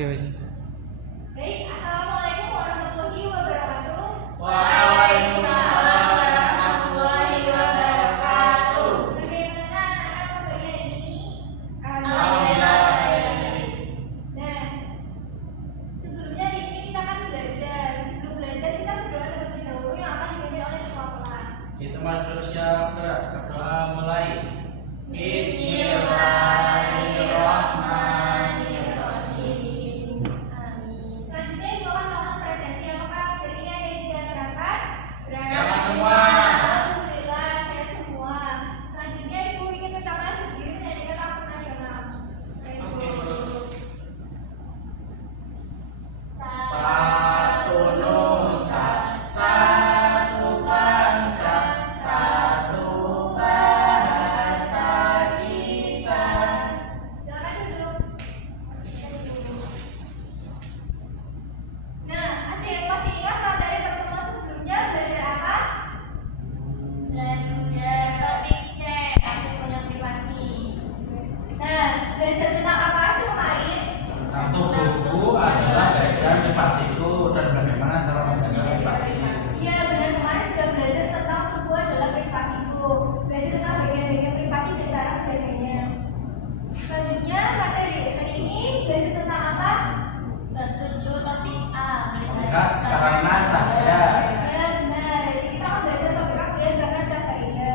Oke, wis. Baik, assalamualaikum warahmatullahi wabarakatuh. Waalaikumsalam warahmatullahi wabarakatuh. Bagaimana anak-anak kabarnya hari ini? Alhamdulillah baik. Nah, sebelumnya hari ini kita akan belajar. Sebelum belajar kita berdoa terlebih dahulu yang akan dipimpin oleh ketua kelas. Kita terus siap gerak berdoa mulai. Bismillahirrahmanirrahim. Amin. Selanjutnya ibu akan melakukan presensi. Apakah hari ini ada yang tidak berangkat? Berangkat semua. Alhamdulillah sehat semua. Selanjutnya ibu ingin pertama berdiri menyanyikan lagu nasional. Satu nusa, satu bangsa, satu bahasa kita. Silakan duduk. Nah, ada yang masih ingat materi pertemuan sebelumnya belajar apa? Belajar topik C, aku punya privasi. Nah, belajar tentang apa aja kemarin? Satu buku adalah belajar privasiku dan bagaimana cara menjaga privasi. Iya, benar, kemarin sudah belajar tentang tubuh adalah privasiku. Belajar tentang bagian-bagian privasi dan cara menjaganya. Selanjutnya materi hari ini belajar tentang apa? Ketujuh topik A, Melihat karena cahaya. Ya, benar. Jadi kita akan belajar topik melihat karena cahaya.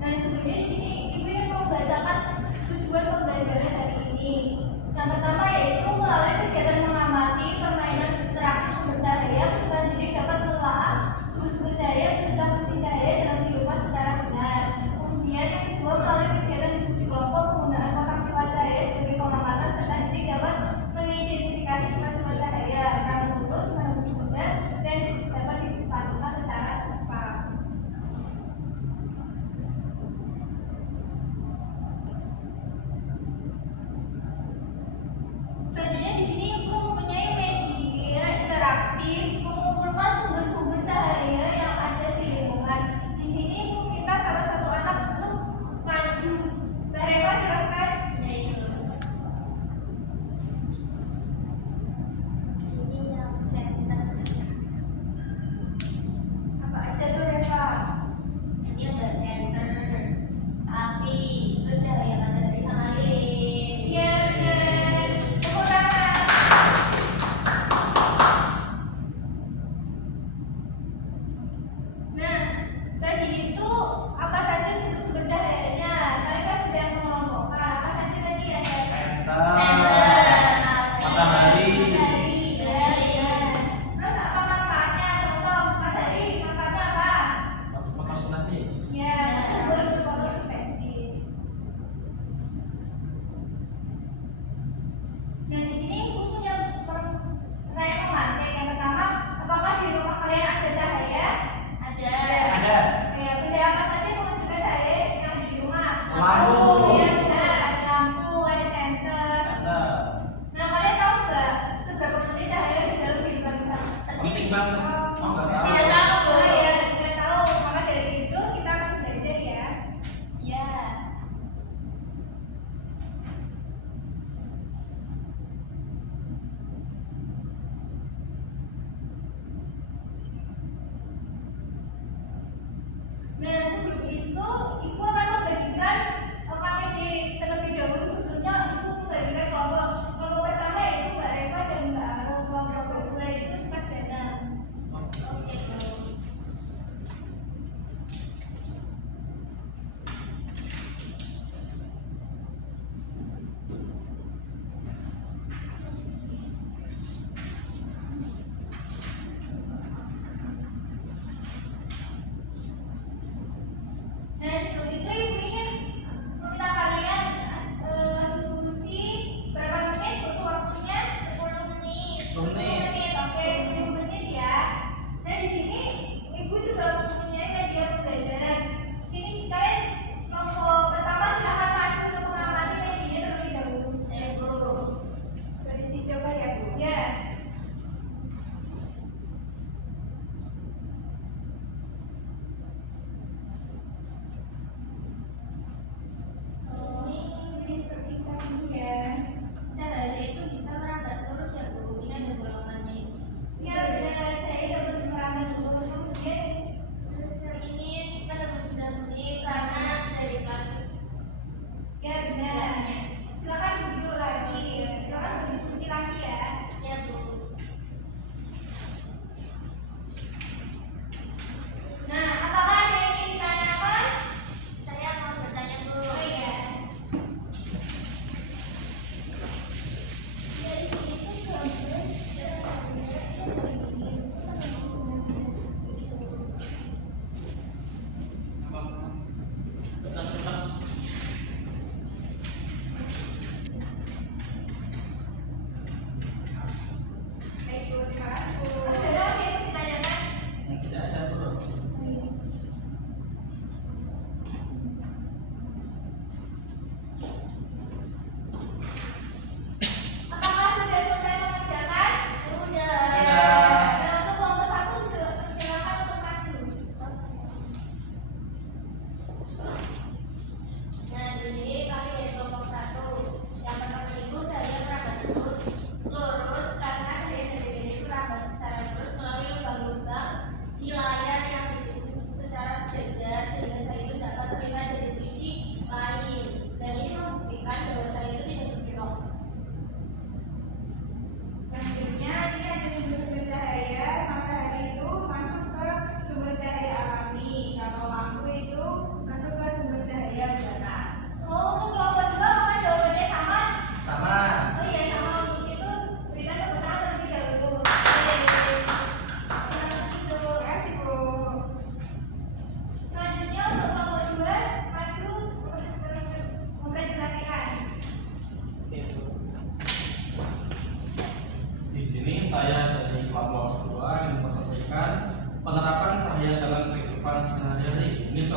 Nah, sebelumnya di sini ibu yang membacakan tujuan pembelajaran hari ini. Yang pertama yaitu melalui kegiatan mengamati permainan interaktif sumber cahaya, peserta didik dapat menelaah sumber cahaya beserta fungsi cahaya dalam kehidupan secara benar. Kemudian yang kedua melalui kegiatan diskusi kelompok penggunaan kotak sifat cahaya sebagai pengamatan, peserta didik dapat mengidentifikasi sifat-sifat cahaya karena lurus, menembus mudah, dan dapat dipantulkan secara tepat. Selanjutnya di sini ibu mempunyai media interaktif mengumpulkan sumber-sumber cahaya yang ada di lingkungan. Di sini ibu minta salah satu anak untuk maju. Mbak Reva silakan. ini yang center. Apa aja tuh Reva? Ini ada center, api, terus cahaya matahari sama lilin. Iya benar. Tepuk tangan. Nah, tadi itu apa saja sumber-sumber cahayanya? Mereka sudah mengelompokkan apa saja tadi ada. Center, Api. matahari, Matahari, ya, benar. Terus apa manfaatnya? Contoh, matahari manfaatnya apa? fotosintesis. Ya, buat fotosintesis. Nah, di sini ibu punya pertanyaan memantik. Yang pertama, apakah di rumah kalian ada cahaya? Ada. Ada Ya, benda apa saja yang menghasilkan cahaya yang ada di rumah? Lampu. Ya, benar. Ada lampu, ada senter. center. Nah, kalian tahu nggak seberapa penting cahaya di dalam kehidupan kita? Penting banget. Oh, nggak tahu. Tidak tahu. Oh ya, tidak tahu. Maka dari itu kita akan belajar ya. Ya. Nah, sebelum itu ibu akan membagikan KTP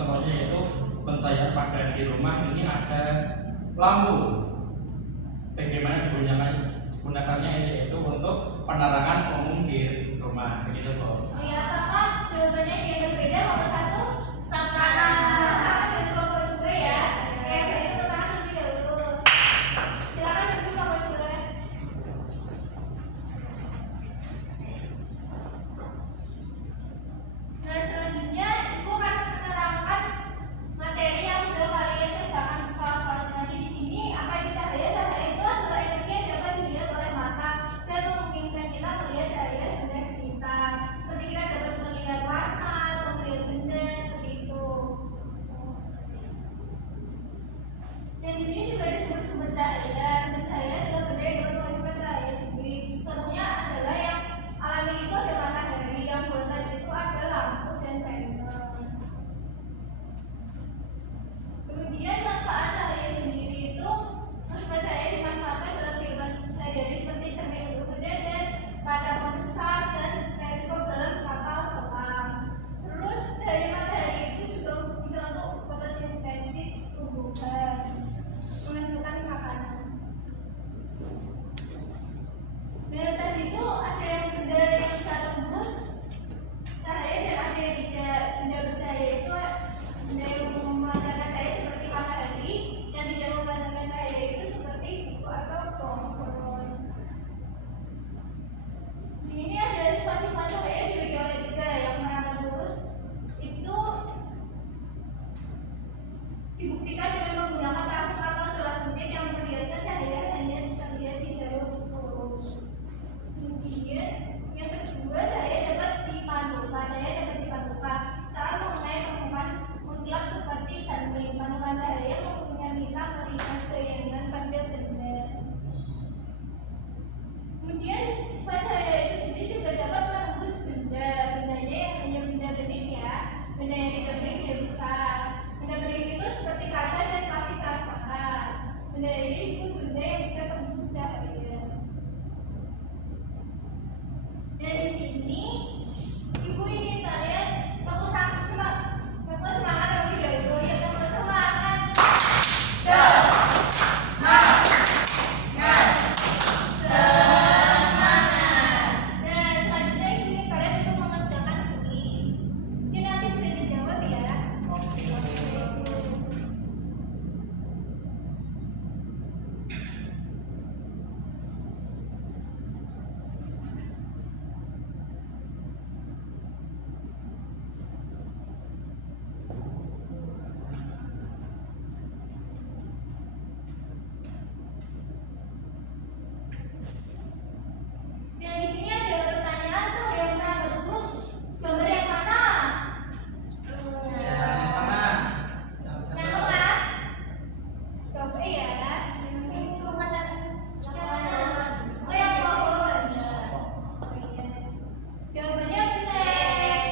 contohnya yaitu pencahayaan pada di rumah ini ada lampu. Bagaimana digunakannya yaitu untuk penerangan umum di rumah, begitu kok. Oh ya, apakah jawabannya yang berbeda nomor 1? Sama. Sama dengan kelompok 2 ya. Oke, berarti tepuk tangan terlebih dahulu. Silakan duduk kelompok 2. Nah, selanjutnya Ibu akan menerangkan materi yang sudah kalian kerjakan soal-soal tadi di sini. Apa itu cahaya? Cahaya itu adalah energi yang dapat dilihat oleh mata dan memungkinkan kita melihat cahaya benda sekitar. Seperti kita dapat melihat warna atau melihat benda seperti itu. Dan di sini juga ada sumber-sumber cahaya. Sumber cahaya adalah benda yang dapat menghasilkan cahaya sendiri. Contohnya adalah yang alami itu ada matahari, yang buatan itu ada lampu dan senter. Kemudian manfaat cahaya sendiri itu sumber cahaya dimanfaatkan dalam kehidupan sehari-hari seperti cermin untuk benda dan kaca pembesar dan periskop dalam kapal selam. Terus dari matahari itu juga bisa untuk fotosintesis tumbuhan, menghasilkan makanan. Dan tadi itu ada yang benda yang bisa tembus cahaya dan ada yang tidak. Benda bercahaya itu benda yang memancarkan cahaya seperti matahari, yang tidak memancarkan cahaya itu seperti buku atau pohon. Di sini ada sifat-sifat cahaya dibagi oleh 3. Yang pertama lurus itu dibuktikan dengan menggunakan tabung atau jelas sempit yang memperlihatkan cahaya hanya terlihat di jalur lurus. Kemudian yang kedua, cahaya dapat dipantukan. Saat mengenai permukaan mengkilap seperti cermin. Pantulan cahaya memungkinkan kita melihat bayangan pada benda. Kemudian sifat cahaya itu sendiri juga dapat menembus benda. Bendanya yang hanya benda bening ya. Benda yang tidak bening tidak bisa. Benda bening itu seperti kaca dan plastik transparan. Benda ini disebut benda yang bisa tembus cahaya. Dan di sini Ibu ingin kalian tepuk semangat terlebih dahulu. Ya, tepuk semangat. Dan selanjutnya Ibu ingin kalian untuk mengerjakan kuis. Ini nanti bisa dijawab ya. Oke. Dan di sini ada pertanyaan cahaya yang terang terus. Gambar yang mana? Yang mana? Yang Yang satu. tengah. Coba ya. Itu mana? Yang mana? Oh, yang bawah. Ya. Oh, iya. Jawabannya benar.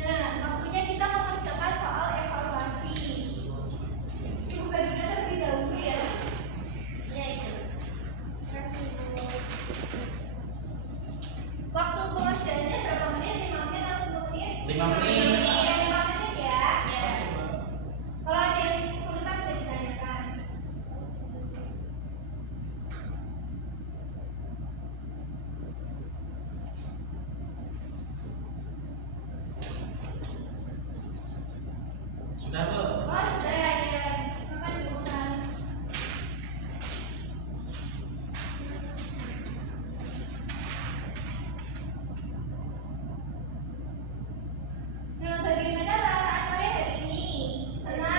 Nah, waktunya kita mengerjakan soal evaluasi. Ibu bagikan terlebih dahulu ya. Ya itu. Waktu pengerjaannya berapa menit? 5 menit atau 10 menit? 5 menit. Oke, 5 menit ya. Ya. Kalau ada yang kesulitan bisa ditanyakan. Sudah, Bu? Oh, sudah ya. Makan dulu kan. Nah, bagaimana perasaan kalian hari ini? Senang?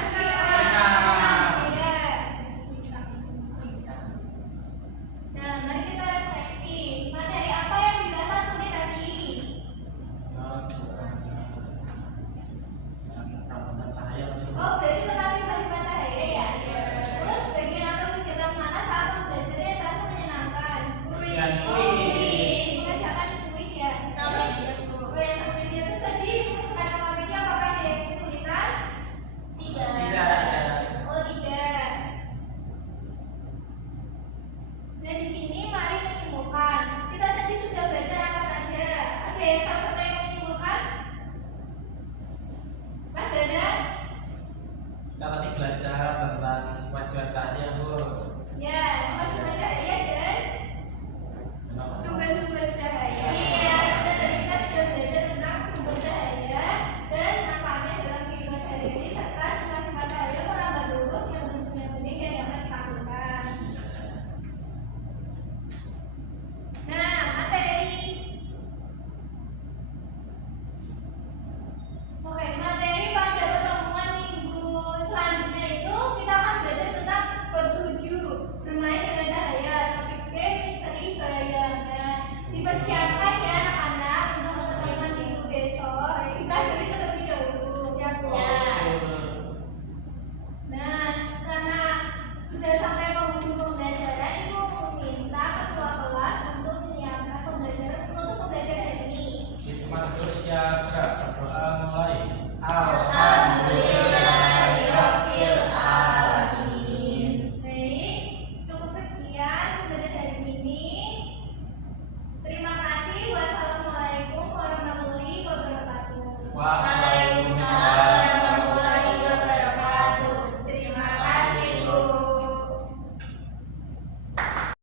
Senang. Tidak. Nah, mari kita refleksi. Materi apa yang dirasa sulit tadi? Yang berdoa mulai.